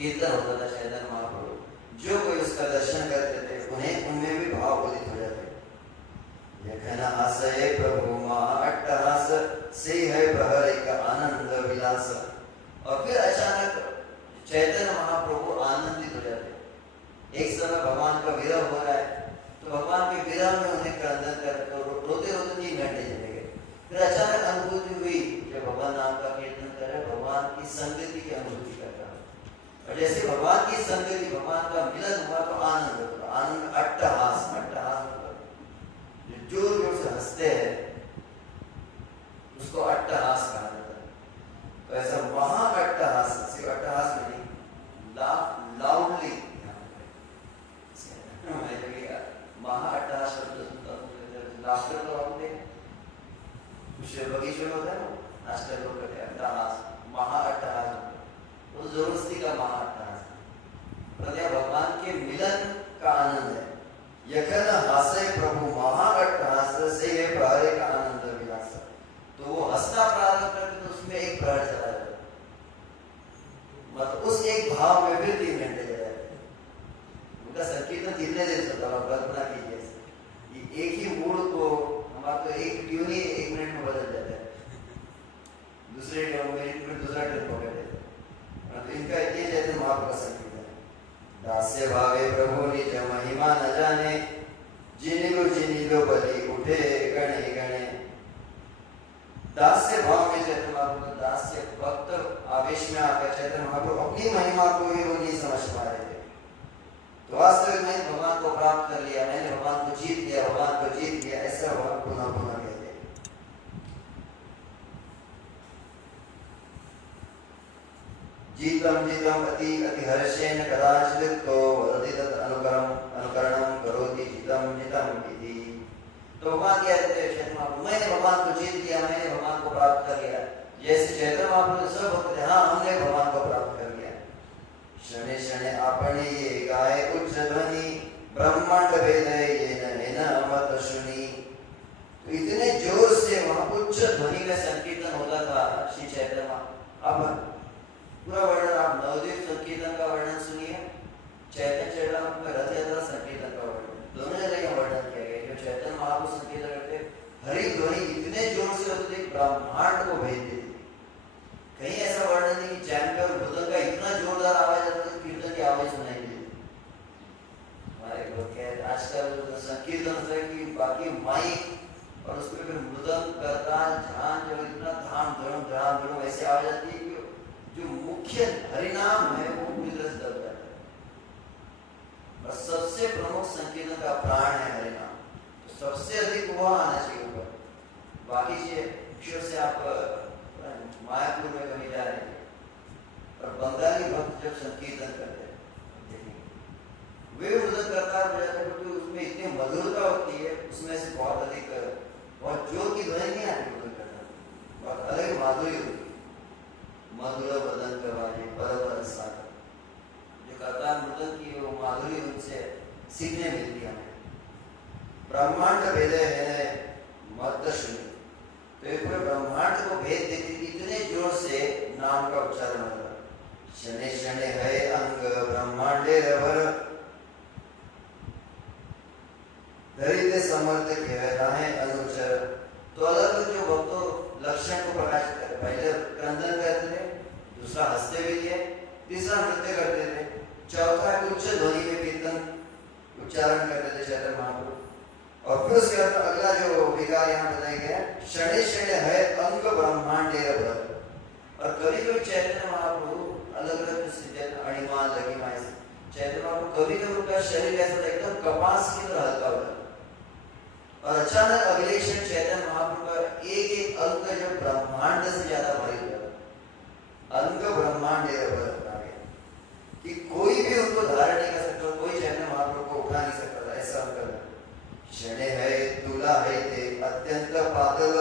कीर्तन होता था चैतन्य महाप्रभु, जो कोई उसका दर्शन करते थे उन्हें उनमें भी भाव उदित हो जाते। यखन हासये प्रभु महाअट्टहास, से है प्रहरी का आनंद विलास। और फिर अचानक चैतन्य महाप्रभु आनंदित हो जाते। एक समय भगवान का विरह हो रहा है, तो भगवान के विरह में उन्हें क्रंदन कर रोते रोते 3 घंटे चले गए। फिर अचानक अनुभूति हुई, जब भगवान नाम का कीर्तन कर रहे, भगवान की संगति की अनुभूति कर रहा। और जैसे भगवान की संगति, भगवान का मिलन हुआ तो आनंद होता। आनंद अट्टहास, अट्टहास मतलब जोर जोर से हंसते हैं, उसको अट्टहास कहा जाता है। तो ऐसा महा अट्टहास, सिर्फ अट्टहास में नहीं, लाउडली महा अट्टहास शब्द सुनता हूँ, लाफ्टर तो आपने कुछ बगीचे में होता है ना, नाश्ता लोग करते हैं अट्टहास, महा अट्टहास, तो जबरदस्ती का महा अट्टहास, पर भगवान के मिलन का आनंद है। यखन हासे प्रभु महा अट्टहास, से है प्रहरी का आनंद विलास। तो वो हंसना प्रारंभ करते तो उसमें एक प्रहर चला जाता, मतलब उस एक भाव में फिर 3 घंटे चले जाते। उनका संकीर्तन कितने देर चलता है, कल्पना कीजिए। ये एक ही मूड को हमारा तो एक ट्यून ही 1 मिनट में बदल जाता है, दूसरे मिनट में दूसरा ट्यून पकड़ लेते हैं। तो इनका ये चैतन्य महाप्रभु का संकीर्तन है। दास्य भावे प्रभु निज महिमा न जाने, जिनिलो बलि उठे गणे गणे। दास्य भाव में चैतन्य महाप्रभु, दास्य भक्त आवेश में आकर चैतन्य महाप्रभु अपनी महिमा को ही वो नहीं समझ पा रहे थे। तो वास्तविक मैंने भगवान को प्राप्त कर लिया, मैंने भगवान को जीत लिया, भगवान को जीत लिया, ऐसा भगवान पुनः पुनः कहते हैं। जीतम जीतम अति अति हर्षेण कदाचित् तो वदति तत् अनुकरणम करोति जीतम जीतम इति। तो भगवान क्या कहते हैं चैतन्य महाप्रभु, मैंने भगवान को जीत लिया, मैंने भगवान को प्राप्त कर लिया। जैसे चैतन्य महाप्रभु सब भक्त थे, हाँ हमने भगवान को प्राप्त कर लिया। शने शने आपने ये गाए उच्च ध्वनि, ब्रह्मांड वेद ये न मत सुनी। तो इतने जोर से वहां उच्च ध्वनि में संकीर्तन होता था श्री चैतन्य। अब पूरा वर्णन आप नवदीप संकीर्तन का वर्णन सुनिए, चैतन्य चरितामृत में रथ यात्रा संकीर्तन का वर्णन, दोनों जगह का वर्णन किया गया। जो चैतन्य महाप्रभु संकीर्तन करते, हरि ध्वनि इतने जोर से होती थी, ब्रह्मांड को भेज देती। कहीं ऐसा वर्णन नहीं कि जैन और मृदंग का इतना जोरदार आवाज आता है कीर्तन की आवाज सुनाई देती। हमारे लोग क्या है आजकल संकीर्तन से कि बाकी माइक और उसमें फिर मृदंग करता झांझ और इतना धाम धड़म ऐसे आवाज आती है कि जो मुख्य हरिनाम है वो पूरी तरह से दब जाता है। और सबसे प्रमुख संकीर्तन का प्राण है हरिनाम, तो सबसे अधिक वह आना चाहिए ऊपर। बाकी विषयों से आप मायापुर में कहीं जा रहे थे और बंगाली भक्त जब संकीर्तन करते हैं, वे मदद करता है, उसमें इतनी मधुरता होती है, उसमें से बहुत अधिक बहुत जोर की ध्वनि नहीं आती मदद करना, बहुत अलग माधुर्य होती है। मधुर बदन करवाजे पर सागर, जो करता मृदंग की वो माधुर्य उनसे सीखने मिलती है हमें। ब्रह्मांड भेद है मत सुनी, तो एक ब्रह्मांड को भेद देती थी, इतने जोर से नाम का उच्चारण होता। शने शने है अंग ब्रह्मांडे रवर, धरिते समर्थ कहता है अनुचर। तो अलग जो भक्तों लक्षण को प्रकाशित कर, पहले क्रंदन करते थे, दूसरा हंसते हुए किए, तीसरा नृत्य करते थे, चौथा उच्च ध्वनि में कीर्तन उच्चारण करते थे चैतन्य महाप्रभु। और फिर उसके बाद अगला जो विकार यहाँ बताया गया है, शनि शनि है अंग ब्रह्मांडे रवर। और कभी कभी चैतन्य महाप्रभु अलग अलग अणिमा लघिमा ऐसे चैतन्य महाप्रभु कभी कभी उनका शरीर ऐसा एकदम कपास की तरह हल्का होता है, और अचानक अगले क्षण चैतन्य महाप्रभु का एक एक अंग जो ब्रह्मांड से ज्यादा भारी हो जाता, अंग ब्रह्मांडे रवर कि कोई भी उनको धारण नहीं कर सकता, कोई चैतन्य महाप्रभु को उठा नहीं सकता था, ऐसा उनका शने है तुला है थे अत्यंत पातल,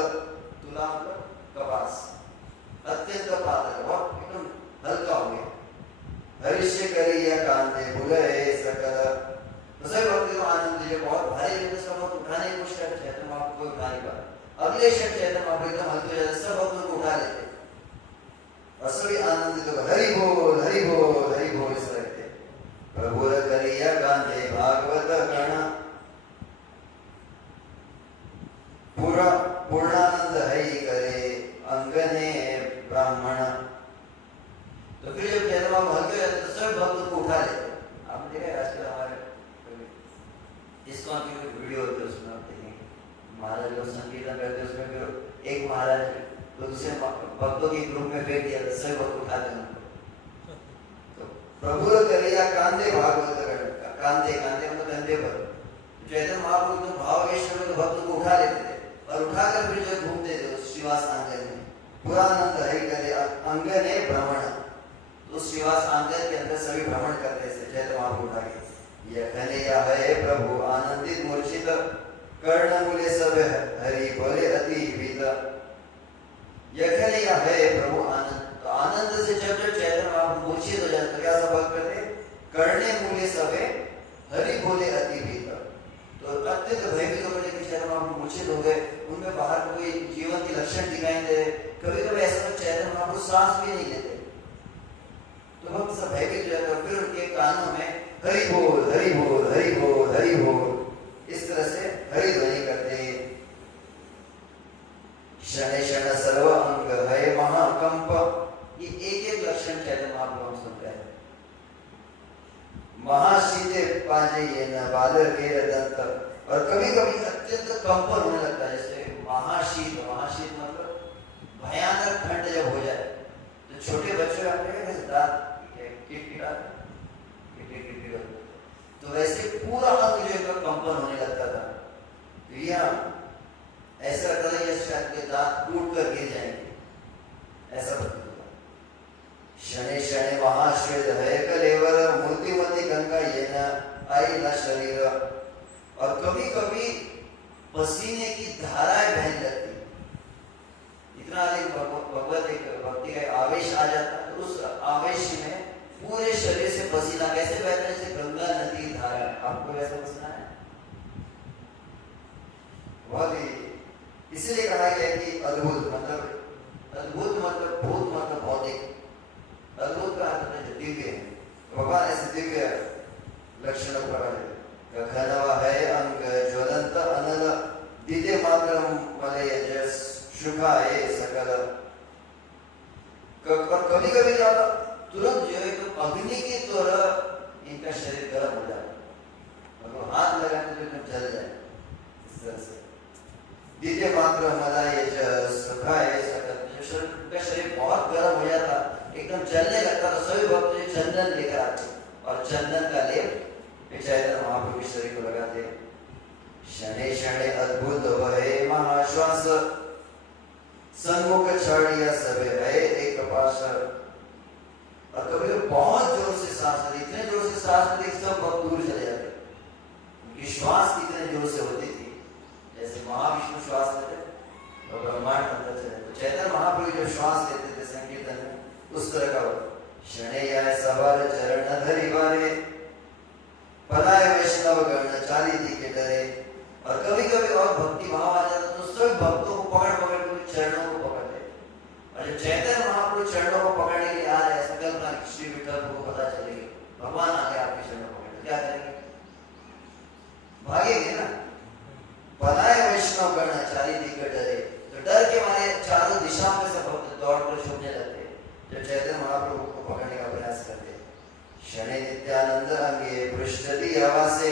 तुला मतलब कपास, अत्यंत पातल बहुत एकदम हल्का हो गया। हरिष्य करिया कांते भूले सकल, सभी भक्त को आनंद दिए, बहुत भारी है, सब भक्त उठाने की कोशिश करते हैं, तुम आपको उठा नहीं पा। अगले क्षण चैतन्य महाप्रभु एकदम हल्के हो जाते, सब भक्त को उठा लेते और सभी आनंदित हो, हरि बोल हरि बोल हरि बोल, महाराज तो दूसरे भक्तों के ग्रुप में फेंक दिया, सभी भक्त उठा देना। तो प्रभु करिया कांदे भागवत कांदे कांदे मतलब कंधे पर। चैतन्य महाप्रभु तो भावेश में भक्तों को उठा लेते थे और उठाकर फिर जो घूमते थे उस श्रीवास आंगन में। पुरानंद हरि करे अंगने भ्रमण, तो श्रीवास आंगन के अंदर सभी भ्रमण करते थे। चैतन्य महाप्रभु उठा के यखने या है प्रभु आनंदित मूर्छित कर्ण मूल्य सब हरि बोले अति विद। यखने या है प्रभु आनंद, तो आनंद से जब जब चैतन्य महाप्रभु मूर्छित हो जाते तो क्या सब भक्त करते? कर्णे मूल्य सब हरि बोले अति विद। तो अत्यंत भयभीत होकर के चैतन्य महाप्रभु मूर्छित हो गए, उनमें बाहर कोई जीवन के लक्षण दिखाई दे रहे। कभी कभी ऐसा तो चैतन्य महाप्रभु सांस भी नहीं लेते, तो भक्त सब भयभीत हो जाते और फिर उनके कानों में हरि बोल हरि बोल हरि बोल हरि बोल इस तरह से हरि ध्वनि करते। क्षण क्षण सर्व अंग है महाकंप, ये एक एक लक्षण चैतन्य महाप्रभु हम सुनते हैं। महाशीते पाजे ये न बादल के दंत, और कभी कभी अत्यंत कंपन होने लगता है, जैसे महाशीत। महाशीत मतलब भयानक ठंड जब हो जाए तो छोटे बच्चे अपने दांत तो वैसे पूरा अंग जो है कंपन होने लगता था। तो यह ऐसा लगता था कि शायद के दांत टूट कर गिर जाएंगे, ऐसा प्रतीत होता। शनि शनि महाश्वेत है कलेवर मूर्तिमती गंगा ये न आई न शरीर, और कभी कभी पसीने की धाराएं बहने लगती। इतना अधिक भगवत एक भक्ति का आवेश आ जाता, तो उस आवेश में पूरे शरीर से पसीना कैसे बहता है, जैसे गंगा नदी धारा। आपको वैसा पसीना है? बहुत ही इसलिए कहा गया कि अद्भुत मतलब भूत मतलब भौतिक, अद्भुत का अर्थ है जो दिव्य है। भगवान ऐसे दिव्य लक्षणों को प्रकट घनवा है अंग ज्वलंत अनल दिव्य मात्र मलय जस शुभाए सकल। और कभी कभी तुरंत जो है तो अग्नि की तरह इनका शरीर गर्म हो जाए, मतलब हाथ लगाने तो एकदम जल जाए इस तरह से। दिव्य मात्र मलाय सुखाए सकल, उनका शरीर बहुत गर्म हो जाता, एकदम जलने लगता, तो सभी भक्त चंदन लेकर आते और चंदन का लेप चैतन्य महाप्रभु के शरीर को लगाते। शनि शनि अद्भुत वहे महाश्वास सन्मुख छड़िया सबे है एक पास। और कभी बहुत जोर से सांस लेते, इतने जोर से सांस लेते सब बहुत दूर चले जाते। उनकी श्वास कितने जोर से होती थी, जैसे महाविष्णु श्वास लेते और ब्रह्मांड अंदर चले। तो चैतन्य महाप्रभु जब श्वास लेते थे संकीर्तन में उस तरह का हो। शनैया सवार चरण धरि बारे पलाय वैष्णव गण चाली थी के डरे। और कभी कभी और भक्ति भाव आ जाता तो सभी भक्तों को पकड़ पकड़ के चरणों को पकड़ते। और जब चैतन्य महाप्रभु चरणों को पकड़ने के लिए आ रहे, ऐसा कल्पना श्री विठल को पता चलेगी भगवान आ गए आपके चरणों को पकड़ने, क्या करेंगे? भागेंगे ना। पलाय वैष्णव गण चाली थी के डरे, तो डर के मारे चारों दिशाओं में से भक्त दौड़ कर छुपने लगते जब चैतन्य महाप्रभु को पकड़ने का प्रयास करते। शनि नित्यानंद अंगे पृष्ठति आवासे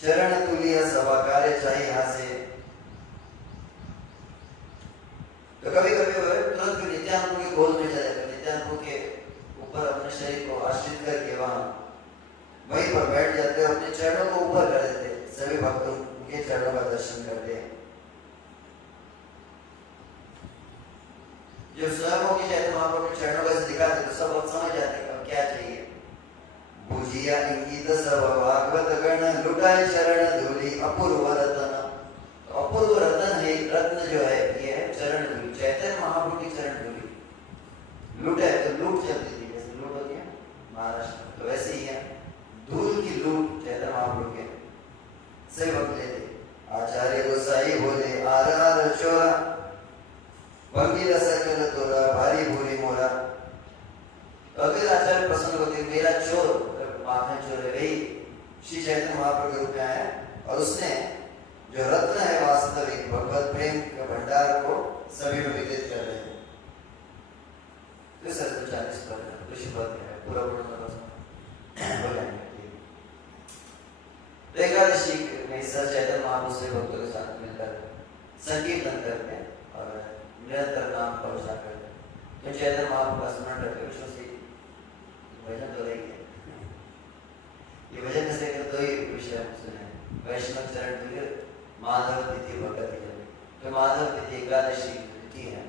चरण तुलिया सभा कार्य चाहिए हासे। तो कभी कभी तुरंत नित्यानंद की गोद में चले, नित्यानंद के ऊपर अपने शरीर को आश्रित करके वहां वहीं पर बैठ जाते और अपने चरणों को ऊपर कर देते। सभी भक्तों उनके चरणों का दर्शन करते हैं। जब स्वयं होगी चैतन्य महाप्रभु के चरणों को दिखाते तो सब लोग समझ जाते हैं क्या चाहिए। भुजिया इंगित सब भागवत गण लुटाए चरण धूलि अपूर्व रतन। तो अपूर्व रतन है, रत्न जो है ये है चरण धूलि, चैतन्य महाप्रभु की चरण धूलि। लूट है तो लूट चलती थी, जैसे लूट होती है महाराष्ट्र, तो वैसे ही है धूल की लूट चैतन्य महाप्रभु के सही वक्त लेते। आचार्य गोसाई बोले आर आर चोरा भंगी रसकल तोरा भारी भूरी मोरा। तो अगर आचार्य प्रसन्न होते मेरा चोर माखन चोर है वही श्री चैतन्य महाप्रभु के रूप में आया, और उसने जो रत्न है वास्तविक भगवत प्रेम के भंडार को सभी में विदित कर रहे हैं। तो 40 पर ऋषि पद है पूरा तो एकादशी में सर चैतन्य महाप्रभु से भक्तों के साथ मिलकर संकीर्तन करते हैं और निरंतर नाम का उच्चारण करते हैं। तो चैतन्य महाप्रभु का स्मरण करते हुए उसमें से भजन तो रही है। ये भजन से कर दो ही विषय हम सुने, वैष्णव चरण धुले माधव तिथि भगत जन। तो माधव तिथि एकादशी तिथि है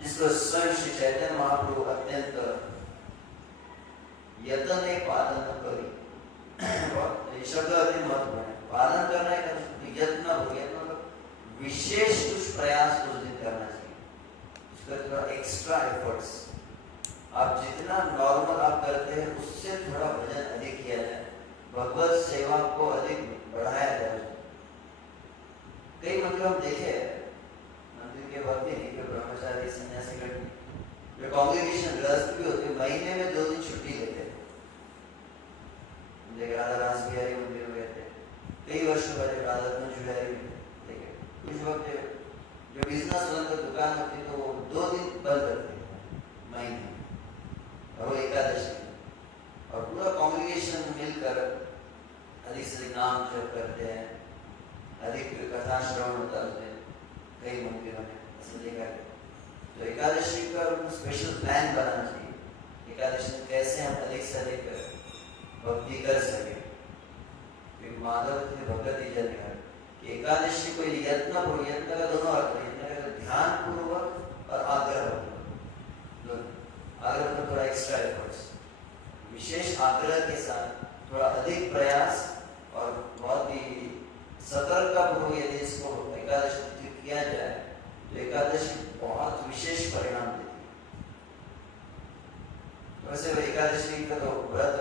जिसको स्वयं श्री चैतन्य महाप्रभु अत्यंत यत्न ने पालन करी। शब्द अति महत्वपूर्ण है। पालन करना है यत्न हो गया, मतलब विशेष कुछ प्रयास उस दिन करना चाहिए, उसका थोड़ा एक्स्ट्रा एफर्ट्स। आप जितना नॉर्मल आप करते हैं उससे थोड़ा भजन अधिक किया जाए, भगवत सेवा को अधिक बढ़ाया जाए। कई मंदिर हम देखे मंदिर के भक्ति नहीं, जो ब्रह्मचारी सन्यासी गण जो कांग्रेगेशन गृहस्थ भी होते महीने में 2 दिन छुट्टी लेते हैं। राधा रास बिहारी मंदिर में रहते कई वर्षों पहले, राधा कुंज बिहारी देखे। कुछ वक्त जो बिजनेस बंद दुकान होती तो वो 2 दिन बंद करते हैं महीने, और वो एकादशी और पूरा कांग्रेगेशन मिलकर अधिक से अधिक नाम जप करते हैं, अधिक कथा श्रवण होता है कई मंदिरों में ऐसा देखा है। तो एकादशी का स्पेशल प्लान बनाना चाहिए, एकादशी में कैसे हम अधिक से अधिक भक्ति कर सके। माधव भगत जन है कि एकादशी को यत्न हो, यत्न का दोनों अर्थ है, यत्न का ध्यान पूर्वक और आग्रह दोनों। आग्रह पर थोड़ा एक्स्ट्रा एफर्ट्स, विशेष आग्रह के साथ थोड़ा अधिक प्रयास और बहुत ही सतर्कता पूर्वक यदि इसको एकादशी किया जाए तो एकादशी बहुत विशेष परिणाम देती है। वैसे एकादशी का तो व्रत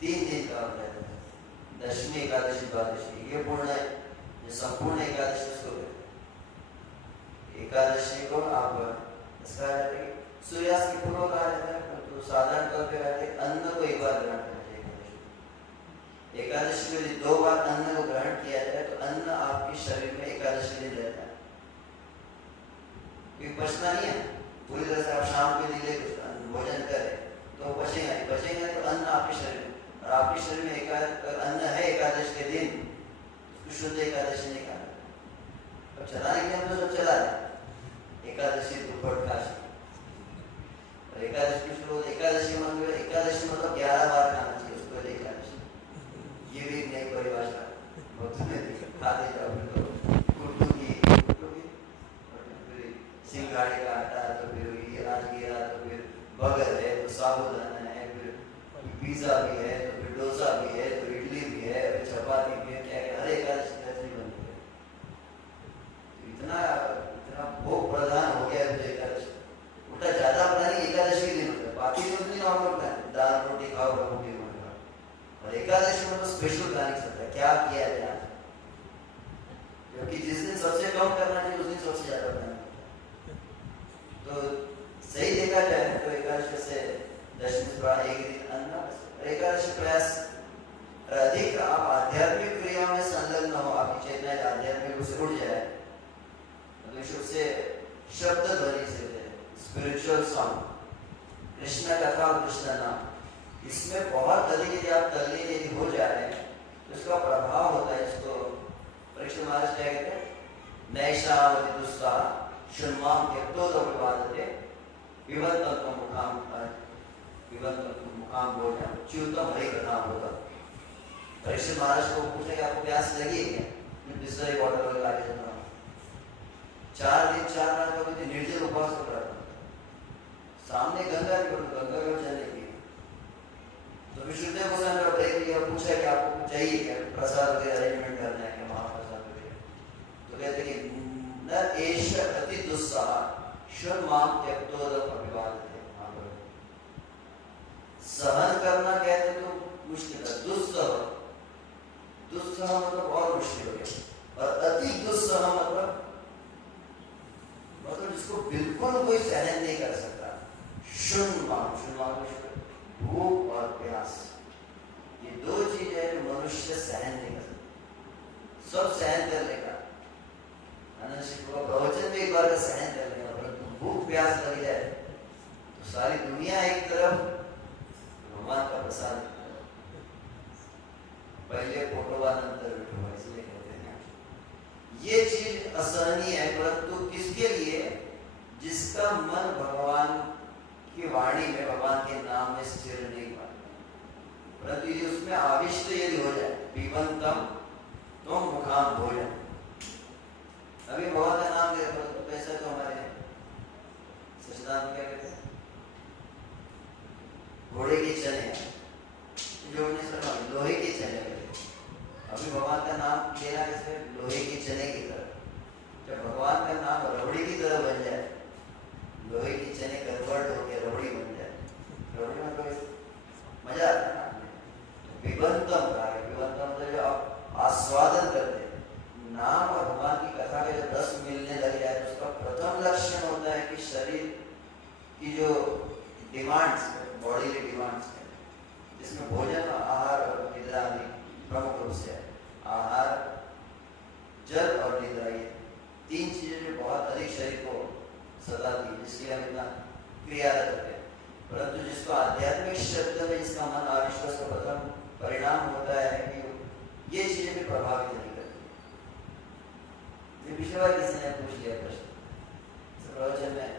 3 दिन का होता है, दशमी एकादशी द्वादशी, ये पूर्ण है, ये संपूर्ण एकादशी उसको एकादशी को आप सूर्यास्त के पूर्व कहा जाता है, तो साधारण तौर पर कहते हैं अन्न को एक बार ग्रहण करना चाहिए। एकादशी में 2 बार अन्न को ग्रहण किया जाए तो अन्न आपके शरीर में एकादशी दिन रहता है, क्योंकि पचना नहीं है पूरी तरह से। आप शाम के लिए भोजन करें तो पचेगा नहीं, पचेगा तो अन्न आपके शरीर में, और आपके शरीर में अन्न है एकादशी के दिन, उसको शुद्ध एकादशी नहीं खाना। अब चलाने के हम तो सब चला रहे एकादशी दोपहर काशी, और एकादशी शुरू एकादशी मतलब 11 बार खाना चाहिए उसको एकादशी। ये भी एक नई परिभाषा खाते जाओ सिंघाड़े का आटा, तो फिर ये राजगीरा, तो फिर बर्गर है, तो साबुदाना है, फिर पिज्जा भी है, तो फिर डोसा भी है, तो इडली भी है, फिर चपाती भी है, क्या क्या हर एकादशी कैसे बनती है। इतना इतना भोग प्रधान हो गया है एकादशी, उल्टा ज्यादा प्लानिंग एकादशी के दिन होता है, बाकी दिन नहीं नॉर्मल प्लान, दाल रोटी खाओ रोटी खाओ, और एकादशी में तो स्पेशल प्लानिंग चलता है क्या किया जाए, क्योंकि जिस दिन सबसे कम करना चाहिए उस दिन सबसे ज्यादा प्लानिंग। तो सही देखा जाए तो एकादशी से दशमी थोड़ा एक दिन अन्न, एकादशी प्रयास अधिक आप आध्यात्मिक क्रिया में संलग्न हो, आपकी चेतना आध्यात्मिक रूप से उड़ जाए, मतलब से शब्द ध्वनि से स्पिरिचुअल सॉन्ग, कृष्ण कथा और कृष्ण नाम, इसमें बहुत अधिक यदि आप तल्लीन यदि हो जा रहे हैं तो इसका प्रभाव होता है। इसको परीक्षित महाराज क्या कहते हैं, नैषावति दुस्साह शुन्माम त्यक्तोदविवादते विवन्तम मुखाम बोलना च्युतम हरि कथा होगा। परीक्षित महाराज को पूछे कि आपको प्यास लगी है क्या, बिस्लरी वाटर वगैरह आगे चल रहा हूँ। 4 दिन 4 रात का निर्जल उपवास कर रहा था, सामने गंगा रिवर चलने की। तो विष्णुदेव गोस्वामी ने ब्रेक लिया, पूछा कि आपको चाहिए क्या प्रसाद वगैरह अरेंजमेंट करना है क्या, महाप्रसाद वगैरह। तो कहते कि न एष अति दुस्साह शुन्माम त्यक्तोदविवादते। सहन करना कहते तो मुश्किल है, दुस्सह मतलब और मुश्किल हो गया, और अति दुस्सह मतलब जिसको बिल्कुल कोई सहन नहीं कर सकता। शुन्माम भूख और प्यास, ये 2 चीजें हैं जो मनुष्य सहन नहीं कर सकता। सब सहन कर लेगा, प्रवचन में एक बार का सहन कर लेगा, परंतु भूख प्यास लग जाए तो सारी दुनिया एक तरफ, भगवान का प्रसाद पहले फोटोवा नंतर विठोबा, इसलिए कहते हैं ये चीज चीज असहनीय है, परंतु किसके लिए? जिसका मन भगवान की वाणी में, भगवान के नाम में स्थिर नहीं हुआ। परंतु यदि उसमें आविष्ट यदि हो जाए, पिबंतम तो मुखाम भोजन, अभी भगवान का नाम ले रहे तो कैसा, तो हमारे सचदान क्या कहते हैं, घोड़े के चने, जो लोहे के चने कहते। अभी भगवान का नाम लेना कैसे? लोहे के चने की तरह। जब भगवान का नाम रबड़ी की तरह बन जाए, लोहे के चने कन्वर्ट होकर रबड़ी बन जाए, रबड़ी में तो मजा आता है ना। विबंतम कहा है, विबंतम मतलब जो आप आस्वादन करते हैं, नाम और भगवान की कथा के जब रस मिलने लग जाए तो उसका प्रथम लक्षण होता है कि शरीर की जो डिमांड्स है, बॉडीली डिमांड्स है, जिसमें भोजन, आहार और निद्रा आदि प्रमुख रूप से है। आहार, जल और निद्रा, ये तीन चीजें जो बहुत अधिक शरीर को सताती है, जिसके लिए हम इतना क्रियारत होते हैं। परंतु जिसको आध्यात्मिक शब्द में जिसका मन आविष्ट, उसका प्रथम परिणाम होता है कि ये चीजें भी प्रभावित नहीं करती। पिछली बार किसी ने पूछ लिया प्रश्न प्रवचन में,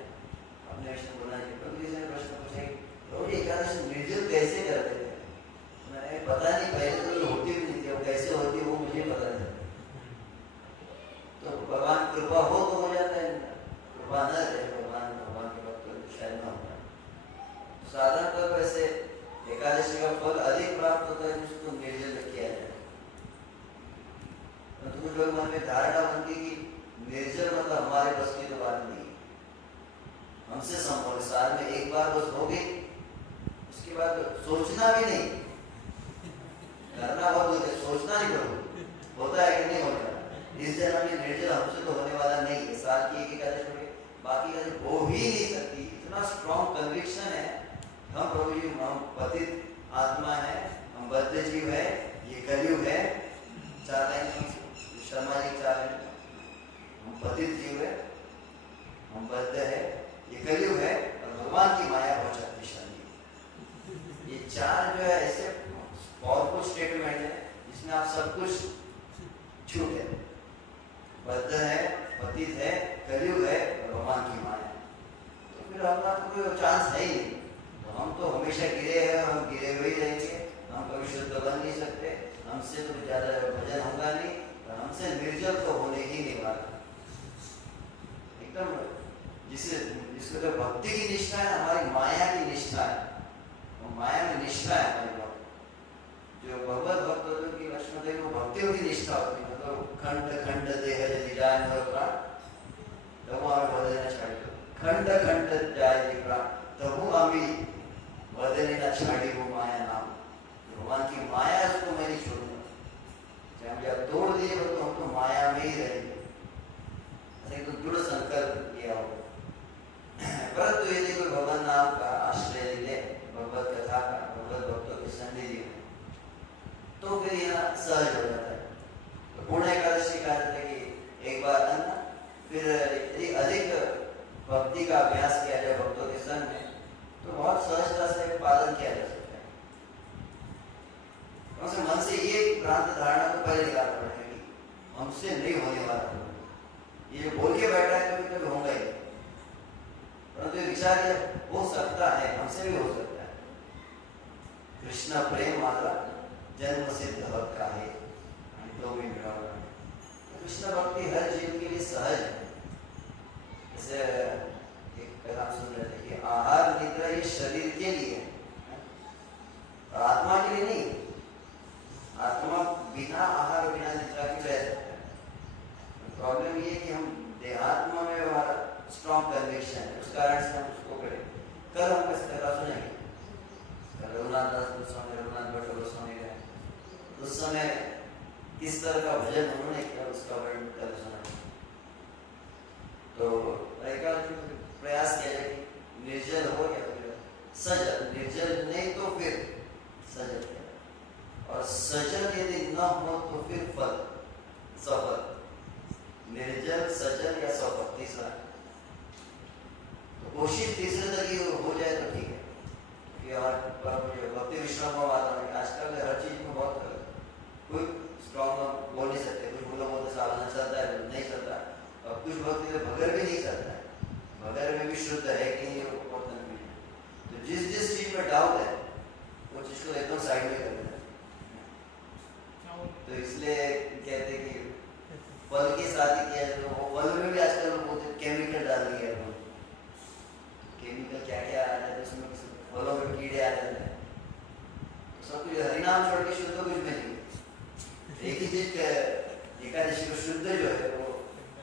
अपने विषय बोलना चाहिए, तो किसी ने प्रश्न पूछा रोज एकादशी निर्जल कैसे करते थे? मैंने पता नहीं, पहले तो होती भी नहीं थी, अब कैसे होती है वो मुझे पता नहीं। तो भगवान कृपा हो तो हो जाता है, कृपा न रहे भगवान के वक्त तो शायद न होता। साधारणतः वैसे एकादशी का फल अधिक प्राप्त होता है जिसको निर्जल किया जाए। तो कुछ लोग मन में धारणा बनती कि निर्जल मतलब हमारे बस की तो बात नहीं, हमसे संभव, साल में एक बार बस हो गई, उसके बाद सोचना भी नहीं, करना बहुत होता है, सोचना नहीं करो, होता है कि नहीं होता। इस जन्म में निर्जल हमसे तो होने वाला नहीं है, साल की एक एकादशी हो गई, बाकी एकादशी हो ही नहीं सकती। इतना स्ट्रॉन्ग कन्विक्शन है, हम प्रभु जी, हम पतित आत्मा है, हम बद्ध जीव है, ये कलयुग है, चाहते हैं शर्मा जी चाह रहे हैं, हम पतित जीव है, हम बद्ध है, ये कलयुग है, और भगवान की माया बहुत शक्तिशाली। ये चार जो है ऐसे पावरफुल स्टेटमेंट है जिसमें आप सब कुछ छूट है, बद्ध है, पतित है, कलयुग है और भगवान की माया। तो फिर हमारा तो कोई चांस है ही नहीं, तो हम तो हमेशा गिरे हैं, हम गिरे हुए ही रहेंगे, हम कभी शुद्ध बन नहीं सकते, हमसे तो ज्यादा भजन होगा नहीं, और हमसे निर्जल तो होने ही नहीं वाला। एकदम जिसको तो भक्ति की निष्ठा है, हमारी माया की निष्ठा है, वो माया में निष्ठा है हमारी भक्त। जो भगवत भक्त होते की लक्ष्मण देव वो भक्तियों की निष्ठा होती है, मतलब खंड खंड देह यदि जाए मोर प्राण तबु आमी बदने न छाड़ी, खंड खंड जाए यदि प्राण तबु आमी बदने न छाड़ी वो माया नाम। भगवान की माया है उसको मैं नहीं छोड़ूंगा, चाहे मुझे आप तोड़ दिए तो हम तो माया में ही रहेंगे, तो दृढ़ संकल्प किया हो। परंतु यदि कोई भगवान नाम का आश्रय ले, भगवत कथा का, भगवत भक्तों की सन्निधि में, तो फिर यह सहज हो जाता है। तो पूर्ण एकादशी कहा जाता है कि एक बार अन्न, फिर यदि अधिक भक्ति का अभ्यास किया जाए भक्तों के संग में, तो बहुत सहजता से पालन किया जा सकता है। तो मन से ये भ्रांत धारणा को पहले निकालना पड़ेगा कि हमसे नहीं होने वाला, ये बोल के बैठा है कभी कभी होगा ही, परंतु ये विचार हो सकता है, हमसे भी हो सकता है। कृष्ण प्रेम माता जन्म सिद्ध भक्त का है, तो भी मिला हुआ है। कृष्ण भक्ति हर जीव के लिए सहज है। जैसे एक कथा सुन रहे थे कि आहार निद्रा ये शरीर के लिए है, और आत्मा के लिए नहीं। आत्मा बिना आहार और बिना निद्रा के रह सकता है। प्रॉब्लम ये कि हम देहात्मा में हमारा स्ट्रॉन्ग कन्विक्शन है, उस कारण से हम उसको करें। कल हम इस कथा सुनेंगे, रघुनाथ दास गोस्वामी, रघुनाथ भट्ट गोस्वामी गए, उस समय किस तरह का भजन उन्होंने किया उसका वर्णन कल सुना। तो प्रयास किया जाए कि निर्जल हो या फिर सजल, निर्जल नहीं तो फिर सजल, और सजल यदि न हो तो फिर फल सफल, निर्जल सजल या सफल तीसरा। तो कोशिश तीसरे तक ही हो जाए तो ठीक है। भक्ति विश्राम वातावरण आजकल हर चीज में बहुत कोई स्ट्रॉन्ग बोल नहीं सकते, कुछ बोलो बोलते सावधान चलता है, नहीं चलता। और कुछ भक्ति में भगर भी नहीं चलता है, भगर में भी शुद्ध है कि नहीं वो बहुत कन्फ्यूजन है। तो जिस जिस चीज में डाउट है वो चीज को एकदम साइड में कर देना। तो इसलिए कहते हैं कि फल के साथ ही किया जाए, तो वो फल में भी आजकल लोग बोलते केमिकल डाल दिया है, केमिकल क्या क्या आ जाता है उसमें, फलों में कीड़े आ जाते हैं, सब कुछ हरिनाम छोड़ के शुद्ध कुछ में नहीं। एक ही चीज एकादशी को शुद्ध जो है वो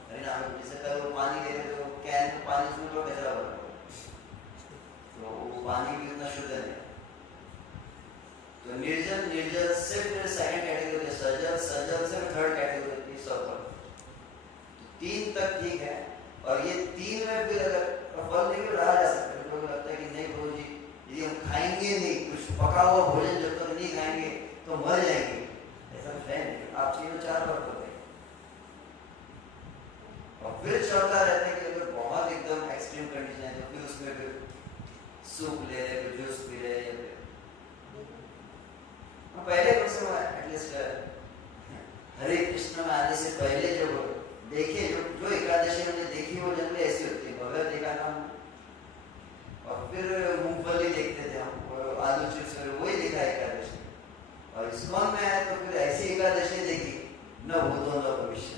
हरिनाम, जैसे कल वो पानी दे रहे तो कैन में पानी उसमें थोड़ा कचरा भरा, तो वो पानी भी उतना शुद्ध नहीं। तो निर्जल, निर्जल से फिर सेकंड कैटेगरी है सजल, सजल से थर्ड कैटेगरी होती है सफल। तीन तक ठीक है, और ये तीन में फिर अगर फल नहीं भी रहा जा सकता है। लोगों को लगता है कि नहीं गुरु जी यदि हम खाएंगे नहीं, कुछ पका हुआ भोजन जब तक नहीं खाएंगे तो मर जाएंगे, ऐसा है नहीं। आप तीनों चार बार हो गए। और फिर चौथा रहता है कि अगर बहुत एकदम एक्सट्रीम कंडीशन है तो फिर उसमें फिर सूप ले रहे, फिर जूस पी रहे, या फिर पहले एटलीस्ट हरे कृष्ण में आने से पहले जो देखे, जो एकादशी हमने देखी वो जनरली ऐसी होती है, बगैर देखा था। और फिर मूंगफली देखते थे हम, आलू चिप्स, वही देखा एकादशी। और इस्कॉन में आया तो फिर ऐसी एकादशी देखी, न भूतो न भविष्य।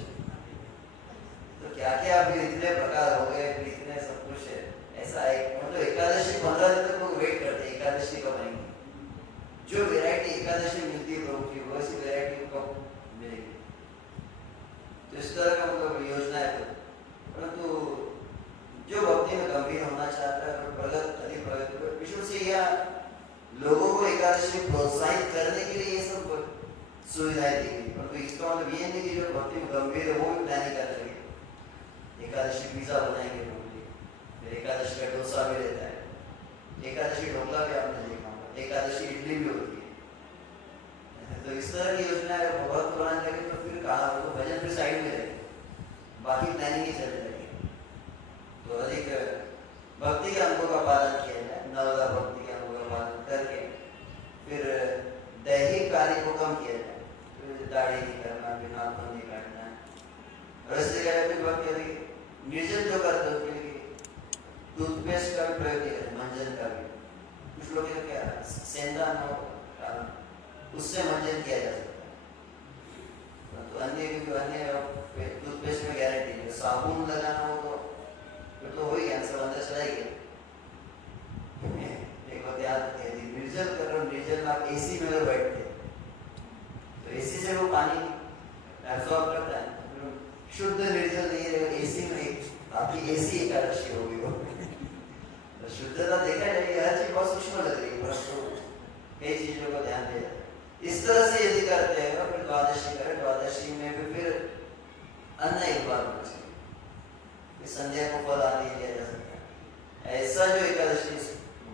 तो क्या क्या फिर इतने प्रकार हो गए, फिर इतने सब कुछ है। ऐसा एक मतलब एकादशी 15 दिन तक लोग वेट करते हैं एकादशी कब आएंगे। जो वैरायटी एकादशी मिलती है प्रभु की, वैसी वैरायटी कब मिलेगी। तो इस तरह का मतलब योजना है। परंतु जो भक्ति में गंभीर होना चाहता है, प्रगत अधिक प्रगति विष्णु से या लोगों को एकादशी प्रोत्साहित करने के लिए ये सब सुविधाएं दी गई। परंतु इसका मतलब ये नहीं कि जो भक्ति में गंभीर है वो भी प्लानिंग कर रही है। एकादशी पिज्जा बनाएंगे लोग, फिर एकादशी का डोसा भी रहता है, एकादशी ढोकला भी आपने देखा होगा, एकादशी इडली भी होती है। तो इस तरह की योजना अगर बहुत पुरानी लगे तो फिर कहा तो भजन फिर साइड में रहे, बाकी प्लानिंग ही चलने लगी। तो अधिक भक्ति के अंगों का पालन किया जाए, नवदा भक्ति के अंगों का पालन करके फिर दैहिक कार्य को कम किया जाए, फिर दाढ़ी नहीं करना, फिर नाखून नहीं काटना। और इस जगह निर्जल जो करते हो उसके लिए टूथपेस्ट का भी प्रयोग नहीं करें, मंजन का भी। कुछ लोग क्या सेंधा न हो उससे मंजन किया जा सकता है। तो अन्य टूथपेस्ट में गारंटी है, साबुन लगाना हो तो फिर तो हो ही गया, सब अंदर चला ही गया। एक बात याद रखिए, निर्जल कर रहे हो, निर्जल आप एसी में अगर बैठते तो एसी से वो पानी एब्सॉर्ब करता है, शुद्ध निर्जल नहीं रहेगा एसी में, आपकी एसी एकादशी होगी वो। तो शुद्धता देखा जाएगी, हर चीज बहुत सूक्ष्म लग रही है, परंतु कई चीजों को ध्यान दिया जाए। इस तरह से यदि करते हैं फिर द्वादशी करें, द्वादशी में भी फिर अन्न एक बार होना चाहिए, फिर संध्या को फल आदि लिया जा सकता है। ऐसा जो एकादशी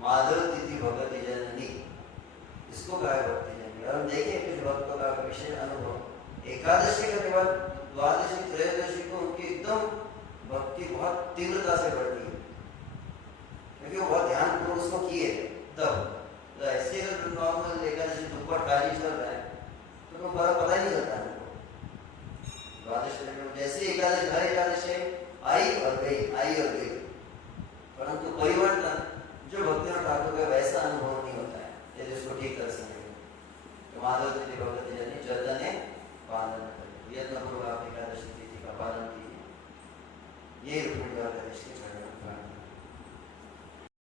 माधव तिथि भगवती जननी, इसको गाय भक्ति जननी। और हम देखें कुछ भक्तों का विशेष अनुभव, एकादशी के बाद द्वादशी त्रयोदशी को उनकी एकदम भक्ति बहुत तीव्रता से बढ़ती है, क्योंकि वो बहुत ध्यानपूर्वक उसको किए। तब तो ऐसे अगर नॉर्मल एकादशी दुपहर खाली चल रहा है तो बड़ा पता ही नहीं लगता हमको। द्वादशी जैसे एकादशी, हर एकादशी आई और गई, आई और गई, परंतु परिवर्तन जो भक्ति ठाकुर का वैसा अनुभव नहीं होता है यदि उसको ठीक कर सके। तो माधव तिथि भगवती